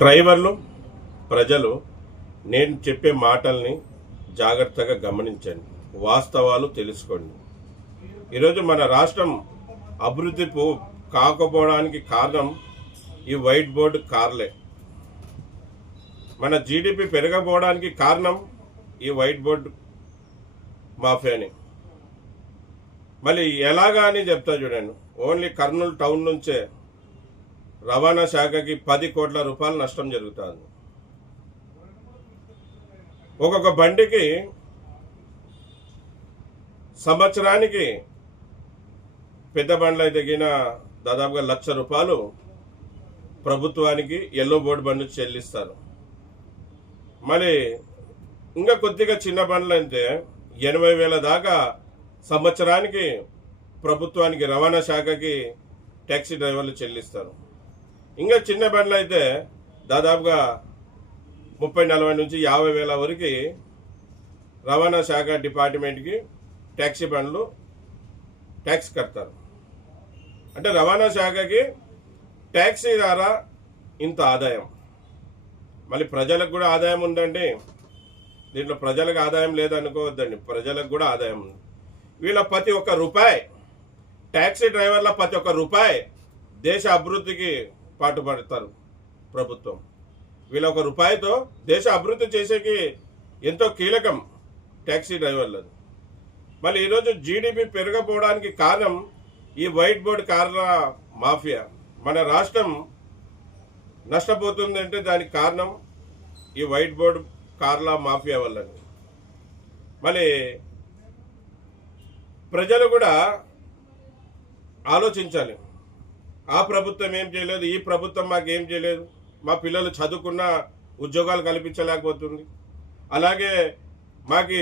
డ్రైవర్లు ప్రజలు నేను చెప్పే మాటల్ని జాగ్రత్తగా గమనించండి, వాస్తవాలు తెలుసుకోండి. ఈరోజు మన రాష్ట్రం అభివృద్ధి కాకపోవడానికి కారణం ఈ వైట్ బోర్డు కార్లే. మన జీడిపి పెరగకపోవడానికి కారణం ఈ వైట్ బోర్డు మాఫియాని. మళ్ళీ ఎలాగా అని చెప్తా చూడండి. ఓన్లీ కర్నూలు టౌన్ నుంచే రవాణా శాఖకి 10 కోట్ల రూపాయలు నష్టం జరుగుతుంది. ఒక్కొక్క బండికి సంవత్సరానికి పెద్ద బండ్లు అయితే దాదాపుగా 1,00,000 రూపాయలు ప్రభుత్వానికి ఎల్లో బోర్డు బండి చెల్లిస్తారు. మరి ఇంకా కొద్దిగా చిన్న బండ్లు అయితే 80,000 దాకా సంవత్సరానికి ప్రభుత్వానికి రవాణా శాఖకి ట్యాక్సీ డ్రైవర్లు చెల్లిస్తారు. ఇంకా చిన్న బండ్లు అయితే దాదాపుగా 30,000 నుంచి 50,000 వరకు రవాణా శాఖ డిపార్ట్మెంట్కి ట్యాక్సీ బండ్లు ట్యాక్స్ కడతారు. అంటే రవాణా శాఖకి ట్యాక్సీ ద్వారా ఇంత ఆదాయం. మళ్ళీ ప్రజలకు కూడా ఆదాయం ఉందండి. దీంట్లో ప్రజలకు ఆదాయం లేదనుకోవద్దండి, ప్రజలకు కూడా ఆదాయం ఉంది. వీళ్ళ ప్రతి ఒక్క రూపాయి, ట్యాక్సీ డ్రైవర్ల ప్రతి ఒక్క రూపాయి దేశ అభివృద్ధికి పాటుపడతారు ప్రభుత్వం. వీళ్ళ ఒక రూపాయితో దేశ అభివృద్ధి చేసేకి ఎంతో కీలకం ట్యాక్సీ డ్రైవర్లది. మళ్ళీ ఈరోజు జీడిపి పెరగకపోవడానికి కారణం ఈ వైట్ బోర్డు కార్ల మాఫియా. మన రాష్ట్రం నష్టపోతుందంటే దానికి కారణం ఈ వైట్ బోర్డు కార్ల మాఫియా వల్లని. మళ్ళీ ప్రజలు కూడా ఆలోచించాలి. ఆ ప్రభుత్వం ఏం చేయలేదు, ఈ ప్రభుత్వం మాకేం చేయలేదు, మా పిల్లలు చదువుకున్న ఉద్యోగాలు కల్పించలేకపోతుంది, అలాగే మాకి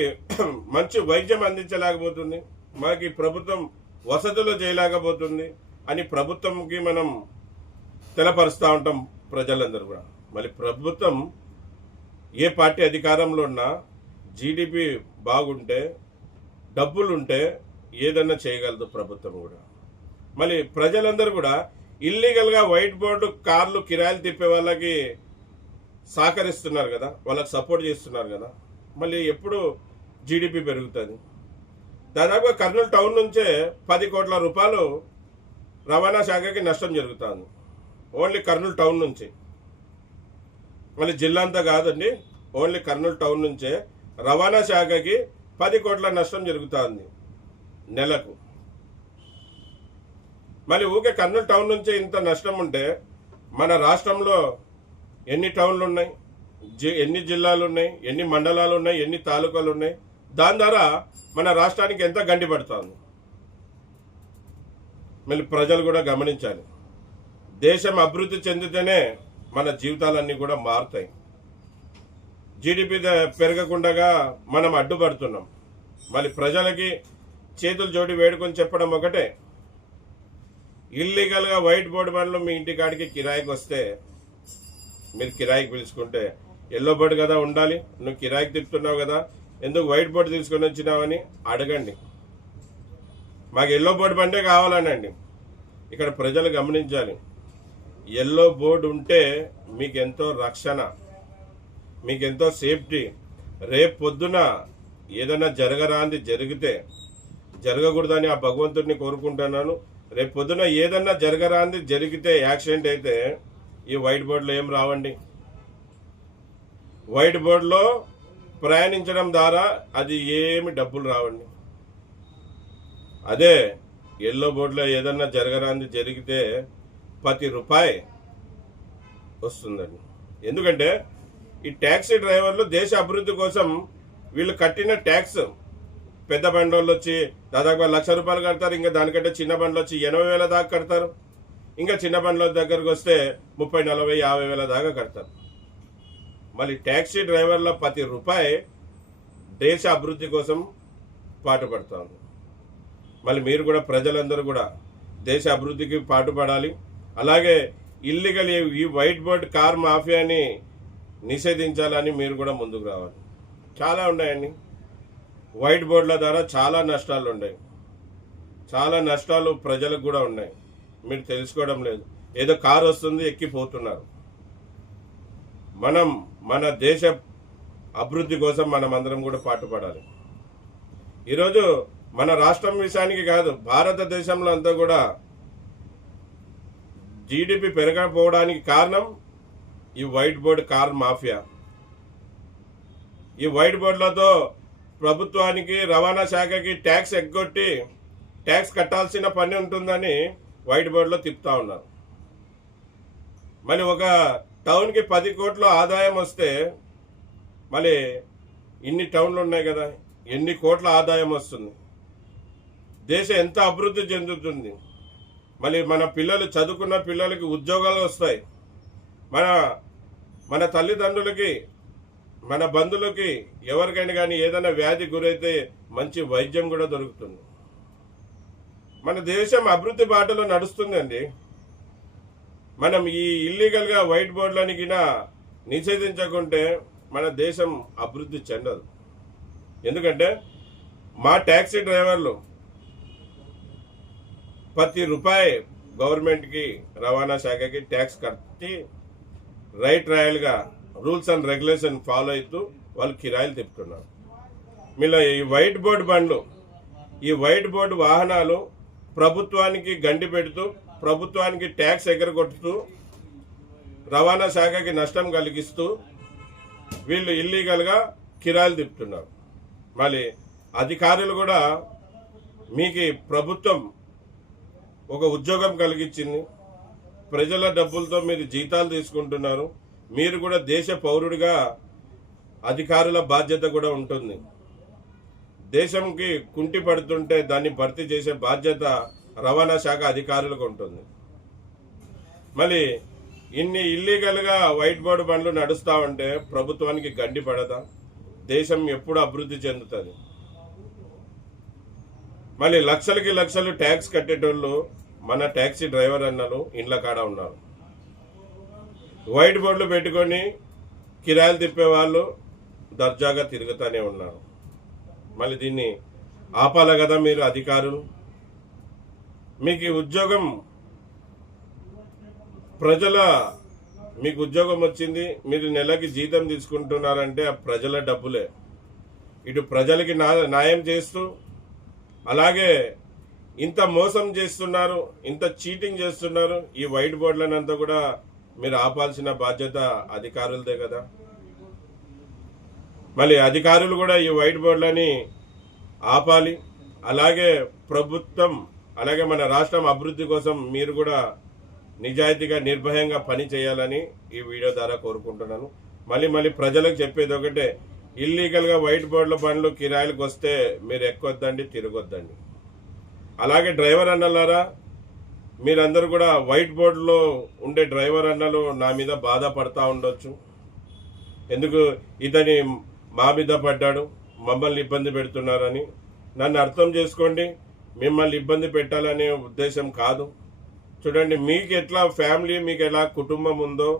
మంచి వైద్యం అందించలేకపోతుంది, మాకు ప్రభుత్వం వసతులు చేయలేకపోతుంది అని ప్రభుత్వంకి మనం తెలపరుస్తూ ఉంటాం ప్రజలందరూ కూడా. మళ్ళీ ప్రభుత్వం ఏ పార్టీ అధికారంలో ఉన్నా జీడిపి బాగుంటే, డబ్బులుంటే ఏదన్నా చేయగలదు ప్రభుత్వం కూడా. మళ్ళీ ప్రజలందరూ కూడా ఇల్లీగల్గా వైట్ బోర్డు కార్లు కిరాయిలు తిప్పే వాళ్ళకి సహకరిస్తున్నారు కదా, వాళ్ళకి సపోర్ట్ చేస్తున్నారు కదా. మళ్ళీ ఎప్పుడు జీడిపి పెరుగుతుంది? దాదాపుగా కర్నూలు టౌన్ నుంచే 10 కోట్ల రూపాయలు రవాణా శాఖకి నష్టం జరుగుతుంది, ఓన్లీ కర్నూలు టౌన్ నుంచి. మళ్ళీ జిల్లా అంతా కాదండి, ఓన్లీ కర్నూలు టౌన్ నుంచే రవాణా శాఖకి 10 కోట్ల నష్టం జరుగుతుంది నెలకు. మళ్ళీ ఊకే కర్నూలు టౌన్ నుంచి ఇంత నష్టం ఉంటే మన రాష్ట్రంలో ఎన్ని టౌన్లు ఉన్నాయి, ఎన్ని జిల్లాలు ఉన్నాయి, ఎన్ని మండలాలు ఉన్నాయి, ఎన్ని తాలూకాలు ఉన్నాయి? దాని ద్వారా మన రాష్ట్రానికి ఎంత గండి పడుతుంది? మళ్ళీ ప్రజలు కూడా గమనించాలి. దేశం అభివృద్ధి చెందితేనే మన జీవితాలన్నీ కూడా మారుతాయి. జీడిపి పెరగకుండా మనం అడ్డుపడుతున్నాం. మళ్ళీ ప్రజలకి చేతులు జోడి వేడుకొని చెప్పడం ఒకటే, ఇల్లీగల్గా వైట్ బోర్డు బండ్లు మీ ఇంటి కాడికి కిరాయికి వస్తే మీరు కిరాయికి పిలుచుకుంటే, ఎల్లో బోర్డు కదా ఉండాలి, నువ్వు కిరాయికి తిప్పుతున్నావు కదా, ఎందుకు వైట్ బోర్డు తీసుకొని వచ్చినావని అడగండి. మాకు ఎల్లో బోర్డు బండే కావాలనండి. ఇక్కడ ప్రజలు గమనించాలి, ఎల్లో బోర్డు ఉంటే మీకు ఎంతో రక్షణ, మీకెంతో సేఫ్టీ. రేపు పొద్దున ఏదైనా జరగరాంది జరిగితే, జరగకూడదని ఆ భగవంతుడిని కోరుకుంటున్నాను, రేపు పొద్దున ఏదన్నా జరగరాంది జరిగితే, యాక్సిడెంట్ అయితే ఈ వైట్ బోర్డులో ఏం రావండి. వైట్ బోర్డులో ప్రయాణించడం ద్వారా అది ఏమి డబ్బులు రావండి. అదే ఎల్లో బోర్డులో ఏదన్నా జరగరాంది జరిగితే ప్రతి రూపాయి వస్తుందండి. ఎందుకంటే ఈ ట్యాక్సీ డ్రైవర్లు దేశ అభివృద్ధి కోసం వీళ్ళు కట్టిన ట్యాక్స్, పెద్ద బండ్లు వచ్చి దాదాపు 1,00,000 రూపాయలు కడతారు, ఇంకా దానికంటే చిన్న బండ్లు వచ్చి 80,000 దాకా కడతారు, ఇంకా చిన్న బండ్ల దగ్గరకు వస్తే 30,000, 40,000, 50,000 దాకా కడతారు. మళ్ళీ ట్యాక్సీ డ్రైవర్ల ప్రతి రూపాయి దేశ అభివృద్ధి కోసం పాటుపడుతుంది. మళ్ళీ మీరు కూడా, ప్రజలందరూ కూడా దేశ అభివృద్ధికి పాటుపడాలి. అలాగే ఇల్లీగల్ ఈ వైట్ బోర్డ్ కార్ మాఫియాని నిషేధించాలని మీరు కూడా ముందుకు రావాలి. చాలా ఉన్నాయండి వైట్ బోర్డుల ద్వారా, చాలా నష్టాలు ఉన్నాయి, చాలా నష్టాలు ప్రజలకు కూడా ఉన్నాయి. మీరు తెలుసుకోవడం లేదు. ఏదో కారు వస్తుంది ఎక్కిపోతున్నారు. మనం మన దేశ అభివృద్ధి కోసం మనం అందరం కూడా పాటుపడాలి. ఈరోజు మన రాష్ట్రం విషయానికి కాదు, భారతదేశంలో అంతా కూడా జీడిపి పెరగకపోవడానికి కారణం ఈ వైట్ బోర్డ్ కార్ మాఫియా. ఈ వైట్ బోర్డులతో ప్రభుత్వానికి, రవాణా శాఖకి ట్యాక్స్ ఎగ్గొట్టి ట్యాక్స్ కట్టాల్సిన పని ఉంటుందని వైట్ బోర్డులో తిప్పుతా ఉన్నారు. మళ్ళీ ఒక టౌన్కి 10 కోట్ల ఆదాయం వస్తే మళ్ళీ ఇన్ని టౌన్లు ఉన్నాయి కదా, ఎన్ని కోట్ల ఆదాయం వస్తుంది, దేశం ఎంత అభివృద్ధి చెందుతుంది. మళ్ళీ మన పిల్లలు, చదువుకున్న పిల్లలకి ఉద్యోగాలు వస్తాయి. మన తల్లిదండ్రులకి, మన బంధువులకి, ఎవరికైనా కానీ ఏదైనా వ్యాధి గురైతే మంచి వైద్యం కూడా దొరుకుతుంది. మన దేశం అభివృద్ధి బాటలో నడుస్తుందండి. మనం ఈ ఇల్లీగల్గా వైట్ బోర్డులని గిన నిషేధించకుంటే మన దేశం అభివృద్ధి చెందదు. ఎందుకంటే మా ట్యాక్సీ డ్రైవర్లు ప్రతి రూపాయి గవర్నమెంట్కి, రవాణా శాఖకి ట్యాక్స్ కట్టి రైట్ రాయల్గా రూల్స్ అండ్ రెగ్యులేషన్ ఫాలో అవుతూ వాళ్ళు కిరాయిలు తిప్పుతున్నారు. మీలో ఈ వైట్ బోర్డు బండ్లు, ఈ వైట్ బోర్డు వాహనాలు ప్రభుత్వానికి గండి పెడుతూ, ప్రభుత్వానికి ట్యాక్స్ ఎగరగొట్టుతూ, రవాణా శాఖకి నష్టం కలిగిస్తూ వీళ్ళు ఇల్లీగల్గా కిరాయిలు తిప్పుతున్నారు. మళ్ళీ అధికారులు కూడా, మీకు ప్రభుత్వం ఒక ఉద్యోగం కలిగించింది, ప్రజల డబ్బులతో మీరు జీతాలు తీసుకుంటున్నారు, మీరు కూడా దేశ పౌరుడిగా అధికారుల బాధ్యత కూడా ఉంటుంది. దేశంకి కుంటి పడుతుంటే దాన్ని భర్తీ చేసే బాధ్యత రవాణా శాఖ అధికారులకు ఉంటుంది. మళ్ళీ ఇన్ని ఇల్లీగల్గా వైట్ బోర్డు బండ్లు నడుస్తూ ఉంటే ప్రభుత్వానికి గండి పడదా? దేశం ఎప్పుడు అభివృద్ధి చెందుతుంది? మళ్ళీ లక్షలకి లక్షలు ట్యాక్స్ కట్టేటోళ్ళు మన ట్యాక్సీ డ్రైవర్ అన్నలు ఇండ్ల కాడ ఉన్నారు. వైట్ బోర్డులు పెట్టుకొని కిరాయిలు తిప్పేవాళ్ళు దర్జాగా తిరుగుతూనే ఉన్నారు. మళ్ళీ దీన్ని ఆపాలి కదా మీరు అధికారులు. మీకు ఉద్యోగం, మీకు ఉద్యోగం వచ్చింది, మీరు నెలకి జీతం తీసుకుంటున్నారంటే ఆ ప్రజల డబ్బులే. ఇటు ప్రజలకి న్యాయం చేస్తూ, అలాగే ఇంత మోసం చేస్తున్నారు, ఇంత చీటింగ్ చేస్తున్నారు, ఈ వైట్ బోర్డులనంతా కూడా మీరు ఆపాల్సిన బాధ్యత అధికారులదే కదా. మళ్ళీ అధికారులు కూడా ఈ వైట్ బోర్డులని ఆపాలి. అలాగే ప్రభుత్వం, అలాగే మన రాష్ట్రం అభివృద్ధి కోసం మీరు కూడా నిజాయితీగా, నిర్భయంగా పని చేయాలని ఈ వీడియో ద్వారా కోరుకుంటున్నాను. మళ్ళీ ప్రజలకు చెప్పేది ఒకటే, ఇల్లీగల్గా వైట్ బోర్డుల బండ్లు కిరాయిలకు వస్తే మీరు ఎక్కొద్దండి, తిరగొద్దండి. అలాగే డ్రైవర్ అన్నలారా, మీరందరూ కూడా వైట్ బోర్డులో ఉండే డ్రైవర్ అన్నలు నా మీద బాధపడతా ఉండొచ్చు. ఎందుకు ఇతని మా మీద పడ్డాడు, మమ్మల్ని ఇబ్బంది పెడుతున్నారని. నన్ను అర్థం చేసుకోండి, మిమ్మల్ని ఇబ్బంది పెట్టాలనే ఉద్దేశం కాదు. చూడండి, మీకు ఎట్లా ఫ్యామిలీ, మీకు ఎలా కుటుంబం ఉందో,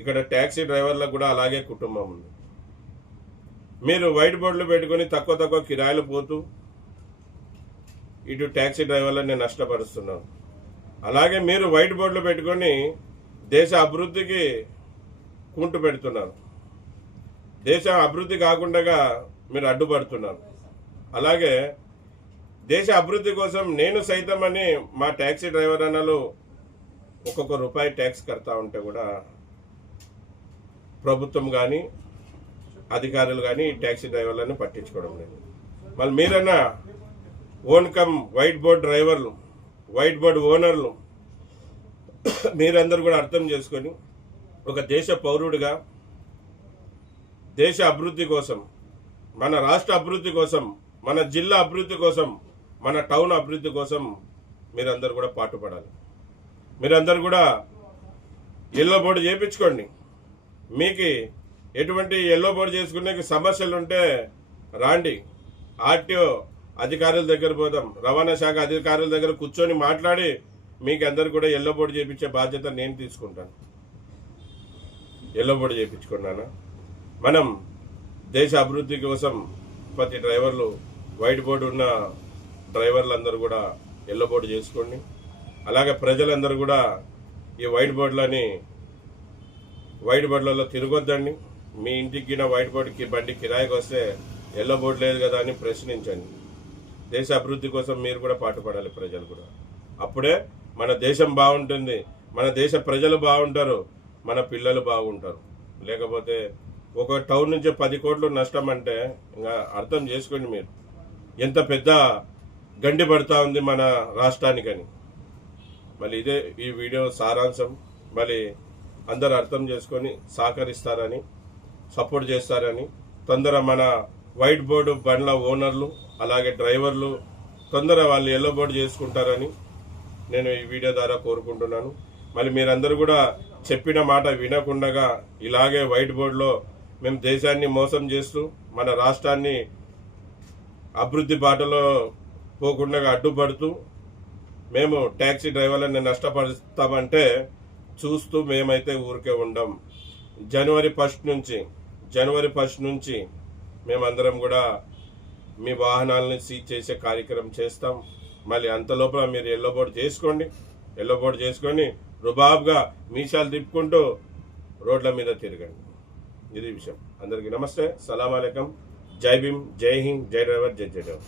ఇక్కడ ట్యాక్సీ డ్రైవర్లకు కూడా అలాగే కుటుంబం ఉంది. మీరు వైట్ బోర్డులు పెట్టుకొని తక్కువ కిరాయిలు పోతూ ఇటు ట్యాక్సీ డ్రైవర్లని నష్టపరుస్తున్నాను. అలాగే మీరు వైట్ బోర్డులు పెట్టుకొని దేశ అభివృద్ధికి కుంటు పెడుతున్నారు. దేశం అభివృద్ధి కాకుండా మీరు అడ్డుపడుతున్నారు. అలాగే దేశ అభివృద్ధి కోసం నేను సైతం అని మా ట్యాక్సీ డ్రైవర్ అన్నలు ఒక్కొక్క రూపాయి ట్యాక్స్ కడతా ఉంటే కూడా ప్రభుత్వం కానీ, అధికారులు కానీ ఈ ట్యాక్సీ డ్రైవర్లను పట్టించుకోవడం లేదు. మళ్ళీ మీరన్నా వైట్ బోర్డ్ డ్రైవర్లు, వైట్ బోర్డ్ ఓనర్లు, మీరందరూ కూడా అర్థం చేసుకొని ఒక దేశ పౌరుడిగా దేశ అభివృద్ధి కోసం, మన రాష్ట్ర అభివృద్ధి కోసం, మన జిల్లా అభివృద్ధి కోసం, మన టౌన్ అభివృద్ధి కోసం మీరందరూ కూడా పాటుపడాలి. మీరందరూ కూడా ఎల్లో బోర్డు చేయించుకోండి. మీకు ఎటువంటి ఎల్లో బోర్డు చేసుకునే సమస్యలు ఉంటే రాండి, ఆర్టీఓ అధికారుల దగ్గర పోదాం, రవాణా శాఖ అధికారుల దగ్గర కూర్చొని మాట్లాడి మీకు అందరు కూడా ఎల్లో బోర్డు చేయించే బాధ్యత నేను తీసుకుంటాను. ఎల్లో బోర్డు చేయించుకున్నాను. మనం దేశ అభివృద్ధి కోసం ప్రతి డ్రైవర్లు, వైట్ బోర్డు ఉన్న డ్రైవర్లు అందరూ కూడా ఎల్లో బోర్డు చేసుకోండి. అలాగే ప్రజలందరూ కూడా ఈ వైట్ బోర్డులని వైట్ బోర్డులలో తిరగొద్దండి. మీ ఇంటికి గిన వైట్ బోర్డుకి బండి కిరాయికి వస్తే ఎల్లో బోర్డు లేదు కదా అని ప్రశ్నించండి. దేశ అభివృద్ధి కోసం మీరు కూడా పాటుపడాలి, ప్రజలు కూడా. అప్పుడే మన దేశం బాగుంటుంది, మన దేశ ప్రజలు బాగుంటారు, మన పిల్లలు బాగుంటారు. లేకపోతే ఒక టౌన్ నుంచి 10 కోట్లు నష్టం అంటే ఇంకా అర్థం చేసుకోండి మీరు ఎంత పెద్ద గండి పడతా ఉంది మన రాష్ట్రానికని. మళ్ళీ ఇదే ఈ వీడియో సారాంశం. మళ్ళీ అందరూ అర్థం చేసుకొని సహకరిస్తారని, సపోర్ట్ చేస్తారని, తొందర మన వైట్ బోర్డు బండ్ల ఓనర్లు అలాగే డ్రైవర్లు తొందర వాళ్ళు ఎల్లో బోర్డు చేసుకుంటారని నేను ఈ వీడియో ద్వారా కోరుకుంటున్నాను. మళ్ళీ మీరందరూ కూడా చెప్పిన మాట వినకుండా ఇలాగే వైట్ బోర్డులో మేము దేశాన్ని మోసం చేస్తూ మన రాష్ట్రాన్ని అభివృద్ధి బాటలో పోకుండా అడ్డుపడుతూ మేము ట్యాక్సీ డ్రైవర్లను నష్టపరుస్తామంటే చూస్తూ మేమైతే ఊరికే ఉండం. జనవరి 1 నుంచి మేమందరం కూడా మీ వాహనాలని సీజ్ చేసే కార్యక్రమం చేస్తాం. మళ్ళీ అంత లోపల మీరు ఎల్లో బోర్డు చేసుకొని రుబాబ్గా మీసాలు తిప్పుకుంటూ రోడ్ల మీద తిరగండి. ఇది విషయం. అందరికీ నమస్తే, సలాం అలైకం, జై భీమ్, జై హింద్, జై డ్రైవర్, జై జై డ్రైవర్.